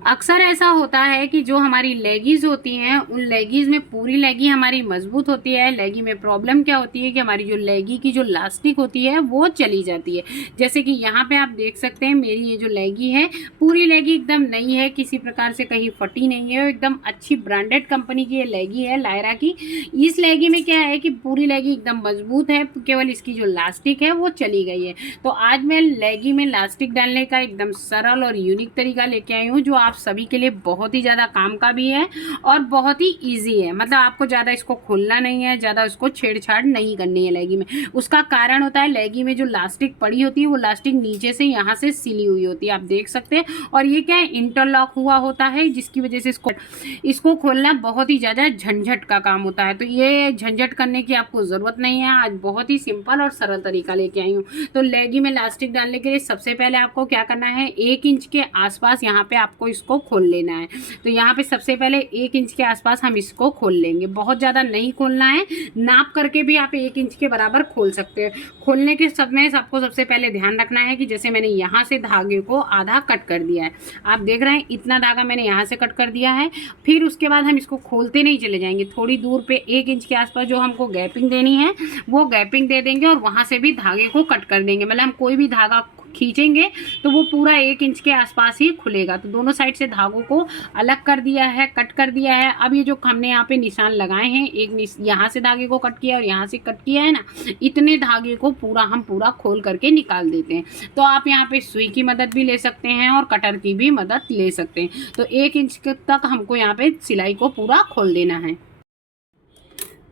अक्सर ऐसा होता है कि जो हमारी लेगीज होती हैं उन लेगीज में पूरी लेगी हमारी मजबूत होती है। लेगी में प्रॉब्लम क्या होती है कि हमारी जो लेगी की जो लास्टिक होती है वो चली जाती है। जैसे कि यहाँ पे आप देख सकते हैं मेरी ये जो लेगी है पूरी लेगी एकदम नई है, किसी प्रकार से कहीं फटी नहीं है, एकदम अच्छी ब्रांडेड कंपनी की ये लेगी है लायरा की। इस लेगी में क्या है कि पूरी लेगी एकदम मजबूत है, केवल इसकी जो लास्टिक है वो चली गई है। तो आज मैं लेगी में लास्टिक डालने का एकदम सरल और यूनिक तरीका लेके आई हूँ जो आप सभी के लिए बहुत ही ज़्यादा काम का भी है और बहुत ही इजी है। मतलब आपको ज़्यादा इसको खोलना नहीं है, ज़्यादा उसको छेड़छाड़ नहीं करनी है लेगी में। उसका कारण होता है लेगी में जो लास्टिक पड़ी होती है वो लास्टिक नीचे से यहाँ से सिली हुई होती है, आप देख सकते हैं। और ये क्या है, इंटरलॉक हुआ होता है, जिसकी वजह से इसको खोलना बहुत ही ज़्यादा झंझट का काम होता है। तो ये झंझट करने की आपको ज़रूरत नहीं है। आज बहुत ही सिंपल और सरल तरीका लेके आई हूँ। तो लेगी में लास्टिक डालने के लिए सबसे पहले आपको क्या करना है, 1 इंच के आसपास यहाँ पे आपको इसको खोल लेना है। तो यहाँ पे सबसे पहले 1 इंच के आसपास हम इसको खोल लेंगे, बहुत ज़्यादा नहीं खोलना है, नाप करके भी आप 1 इंच के बराबर खोल सकते हैं। खोलने के समय आपको सबसे पहले ध्यान रखना है कि जैसे मैंने यहाँ से धागे को आधा कट कर दिया है, आप देख रहे हैं इतना धागा मैंने यहाँ से कट कर दिया है। फिर उसके बाद हम इसको खोलते नहीं चले जाएंगे, थोड़ी दूर पे 1 इंच के आसपास जो हमको गैपिंग देनी है वो गैपिंग दे देंगे और वहाँ से भी धागे को कट कर देंगे। मतलब हम कोई भी धागा खींचेंगे तो वो पूरा 1 इंच के आसपास ही खुलेगा। तो दोनों साइड से धागों को अलग कर दिया है, कट कर दिया है। अब ये जो हमने यहाँ पे निशान लगाए हैं, एक यहाँ से धागे को कट किया और यहाँ से कट किया है ना, इतने धागे को हम पूरा खोल करके निकाल देते हैं। तो आप यहाँ पे सुई की मदद भी ले सकते हैं और कटर की भी मदद ले सकते हैं। तो 1 इंच तक हमको यहाँ पे सिलाई को पूरा खोल देना है।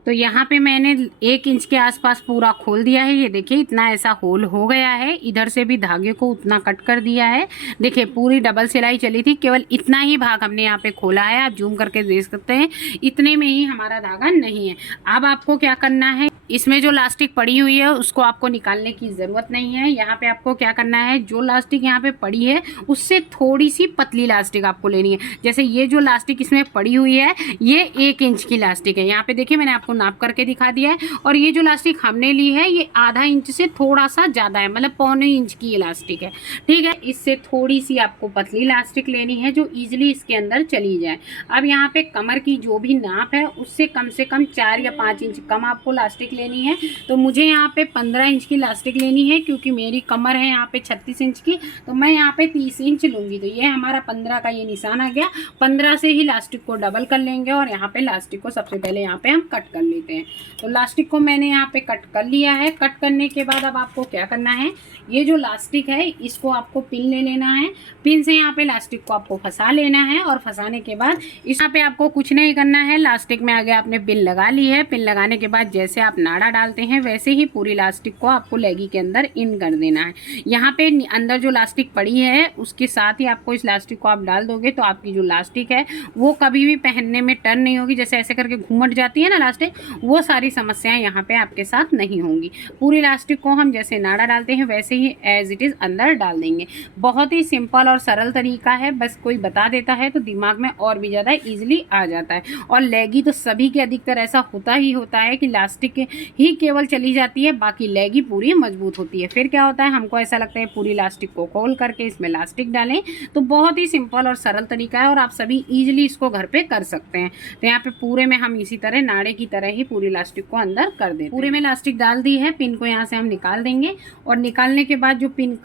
तो यहाँ पे मैंने 1 इंच के आसपास पूरा खोल दिया है। ये देखिए इतना ऐसा होल हो गया है, इधर से भी धागे को उतना कट कर दिया है। देखिए पूरी डबल सिलाई चली थी, केवल इतना ही भाग हमने यहाँ पे खोला है, आप जूम करके देख सकते हैं। इतने में ही हमारा धागा नहीं है। अब आपको क्या करना है, इसमें जो लास्टिक पड़ी हुई है उसको आपको निकालने की ज़रूरत नहीं है। यहाँ पे आपको क्या करना है, जो लास्टिक यहाँ पे पड़ी है उससे थोड़ी सी पतली लास्टिक आपको लेनी है। जैसे ये जो लास्टिक इसमें पड़ी हुई है ये 1 इंच की लास्टिक है, यहाँ पे देखिए मैंने आपको नाप करके दिखा दिया है। और ये जो लास्टिक हमने ली है ये आधा इंच से थोड़ा सा ज़्यादा है, मतलब पौने इंच की ये लास्टिक है, ठीक है। इससे थोड़ी सी आपको पतली लास्टिक लेनी है जो ईजिली इसके अंदर चली जाए। अब यहाँ पे कमर की जो भी नाप है उससे कम से कम 4 या 5 इंच कम आपको लास्टिक लेनी है। तो मुझे यहाँ पे 15 इंच की लास्टिक लेनी है, क्योंकि मेरी कमर है यहाँ पे 36 इंच की, तो मैं यहाँ पे 30 इंच लूँगी। तो ये हमारा 15 का ये निशान आ गया। 15 से ही लास्टिक को डबल कर लेंगे और यहाँ पे लास्टिक को सबसे पहले यहाँ पे हम कट कर लेते हैं। तो लास्टिक को मैंने यहाँ पे कट कर लिया है। कट करने के बाद अब आपको क्या करना है, ये जो लास्टिक है इसको आपको पिन ले लेना है। पिन से यहाँ पे लास्टिक को आपको फंसा लेना है और फंसाने के बाद यहाँ पे आपको कुछ नहीं करना है। लास्टिक में आगे आपने पिन लगा ली है। पिन लगाने के बाद जैसे आप नाड़ा डालते हैं वैसे ही पूरी लास्टिक को आपको लेगी के अंदर इन कर देना है। यहाँ पे अंदर जो लास्टिक पड़ी है उसके साथ ही आपको इस लास्टिक को आप डाल दोगे तो आपकी जो लास्टिक है वो कभी भी पहनने में टर्न नहीं होगी। जैसे ऐसे करके घूमट जाती है ना लास्टिक, वो सारी समस्याएं यहाँ पे आपके साथ नहीं होंगी। पूरी लास्टिक को हम जैसे नाड़ा डालते हैं वैसे ही एज इट इज़ अंदर डाल देंगे। बहुत ही सिंपल और सरल तरीका है, बस कोई बता देता है तो दिमाग में और भी ज़्यादा ईजिली आ जाता है। और लेगी तो सभी के अधिकतर ऐसा होता ही होता है कि लास्टिक ही केवल चली जाती है, बाकी लेगी पूरी मजबूत होती है। फिर क्या होता है, हमको ऐसा लगता है पूरी लास्टिक को खोल करके इसमें लास्टिक डालें। तो बहुत ही सिंपल और सरल तरीका है और आप सभी ईजिली इसको घर पे कर सकते हैं। तो यहाँ पे पूरे में हम इसी तरह नाड़े की तरह ही पूरी लास्टिक को अंदर कर दें। पूरे में लास्टिक डाल दी है, पिन को यहाँ से हम निकाल देंगे और निकालने के बाद जो पिन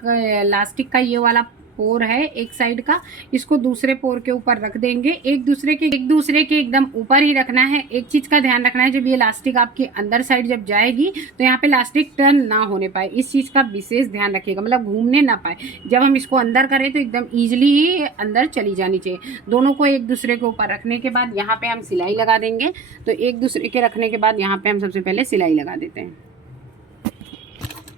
लास्टिक का ये वाला पोर है एक साइड का, इसको दूसरे पोर के ऊपर रख देंगे। एक दूसरे के एकदम ऊपर ही रखना है। एक चीज का ध्यान रखना है, जब ये लास्टिक आपकी अंदर साइड जब जाएगी तो यहाँ पे लास्टिक टर्न ना होने पाए, इस चीज का विशेष ध्यान रखिएगा, मतलब घूमने ना पाए। जब हम इसको अंदर करें तो एकदम ईजिली ही अंदर चली जानी चाहिए। दोनों को एक दूसरे के ऊपर रखने के बाद यहाँ पे हम सिलाई लगा देंगे। तो एक दूसरे के रखने के बाद यहाँ पे हम सबसे पहले सिलाई लगा देते हैं।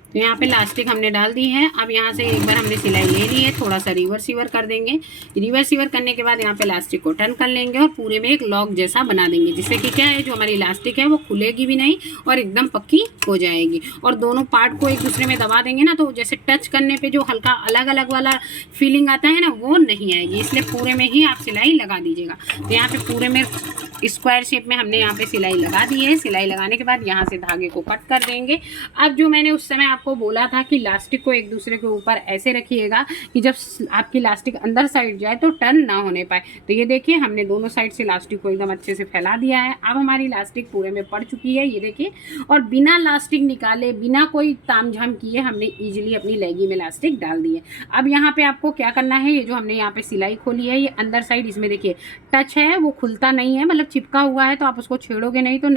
तो यहाँ पे लास्टिक हमने डाल दी है। अब यहाँ से एक बार हमने सिलाई ले ली है, थोड़ा सा रिवर्स सीवर कर देंगे। रिवर्स सीवर करने के बाद यहाँ पे लास्टिक को टर्न कर लेंगे और पूरे में एक लॉक जैसा बना देंगे, जिससे कि क्या है, जो हमारी लास्टिक है वो खुलेगी भी नहीं और एकदम पक्की हो जाएगी। और दोनों पार्ट को एक दूसरे में दबा देंगे ना, तो जैसे टच करने पर जो हल्का अलग अलग वाला फीलिंग आता है ना, वो नहीं आएगी। इसलिए पूरे में ही आप सिलाई लगा दीजिएगा। तो यहाँ पे पूरे में स्क्वायर शेप में हमने यहाँ पे सिलाई लगा दी है। सिलाई लगाने के बाद यहाँ से धागे को कट कर देंगे। अब जो मैंने उस समय आपको बोला था कि इलास्टिक को एक दूसरे के ऊपर ऐसे रखिएगा कि जब आपकी इलास्टिक अंदर साइड जाए तो टर्न ना होने पाए। तो ये देखिए हमने दोनों साइड से इलास्टिक को एकदम अच्छे से फैला दिया है। अब हमारी इलास्टिक पूरे में पड़ चुकी है, ये देखिए। और बिना इलास्टिक निकाले, बिना कोई तामझाम किए हमने ईजिली अपनी लेगी में इलास्टिक डाल दी है। अब यहाँ पे आपको क्या करना है, ये जो हमने यहाँ पे सिलाई खोली है, ये अंदर साइड इसमें देखिए टच है, वो खुलता नहीं है, मतलब चिपका हुआ है, तो आप उसको छेड़ोगे नहीं तो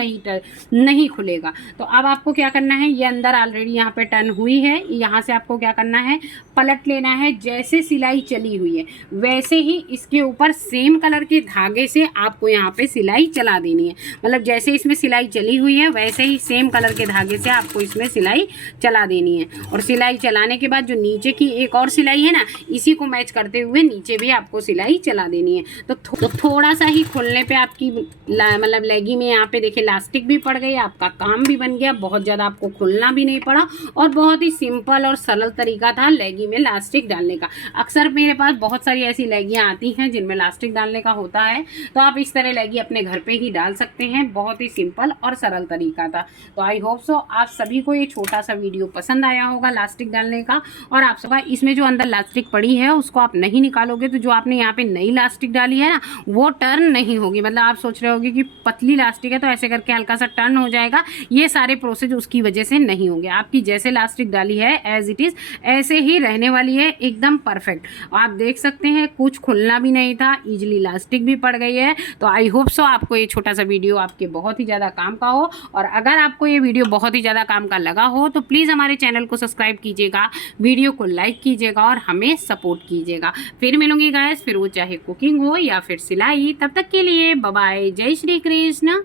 नहीं खुलेगा। तो अब आपको क्या करना है, ये अंदर ऑलरेडी यहाँ पे टर्न हुई है, यहाँ से आपको क्या करना है, पलट लेना है। जैसे सिलाई चली हुई है वैसे ही इसके ऊपर सेम कलर के धागे से आपको यहाँ पे सिलाई चला देनी है। मतलब जैसे इसमें सिलाई चली हुई है वैसे ही सेम कलर के धागे से आपको इसमें सिलाई चला देनी है। और सिलाई चलाने के बाद जो नीचे की एक और सिलाई है ना, इसी को मैच करते हुए नीचे भी आपको सिलाई चला देनी है। तो थोड़ा सा ही खोलने पे आपकी मतलब लेगी में यहाँ पे देखिए इलास्टिक भी पड़ गई, आपका काम भी बन गया, बहुत ज़्यादा आपको खोलना भी नहीं पड़ा और बहुत ही सिंपल और सरल तरीका था लेगी में इलास्टिक डालने का। अक्सर मेरे पास बहुत सारी ऐसी लेगियाँ आती हैं जिनमें इलास्टिक डालने का होता है, तो आप इस तरह लेगी अपने घर पे ही डाल सकते हैं। बहुत ही सिंपल और सरल तरीका था। तो आई होप सो आप सभी को ये छोटा सा वीडियो पसंद आया होगा इलास्टिक डालने का। और आप सब इसमें जो अंदर इलास्टिक पड़ी है उसको आप नहीं निकालोगे तो जो आपने यहाँ पे नई इलास्टिक डाली है ना, वो टर्न नहीं होगी। मतलब आप सोच रहे होगे कि पतली इलास्टिक है तो ऐसे करके हल्का सा टर्न हो जाएगा, ये सारे प्रोसेस उसकी वजह से नहीं होंगे। आपकी जैसे इलास्टिक डाली है एज इट इज़ ऐसे ही रहने वाली है, एकदम परफेक्ट। आप देख सकते हैं कुछ खुलना भी नहीं था, ईजिली इलास्टिक भी पड़ गई है। तो आई होप सो आपको ये छोटा सा वीडियो आपके बहुत ही ज़्यादा काम का हो। और अगर आपको ये वीडियो बहुत ही ज़्यादा काम का लगा हो तो प्लीज़ हमारे चैनल को सब्सक्राइब कीजिएगा, वीडियो को लाइक कीजिएगा और हमें सपोर्ट कीजिएगा। फिर मिलूंगी गाइस, फिर वो चाहे कुकिंग हो या फिर सिलाई। तब तक के लिए बाय बाय, जय श्री कृष्ण।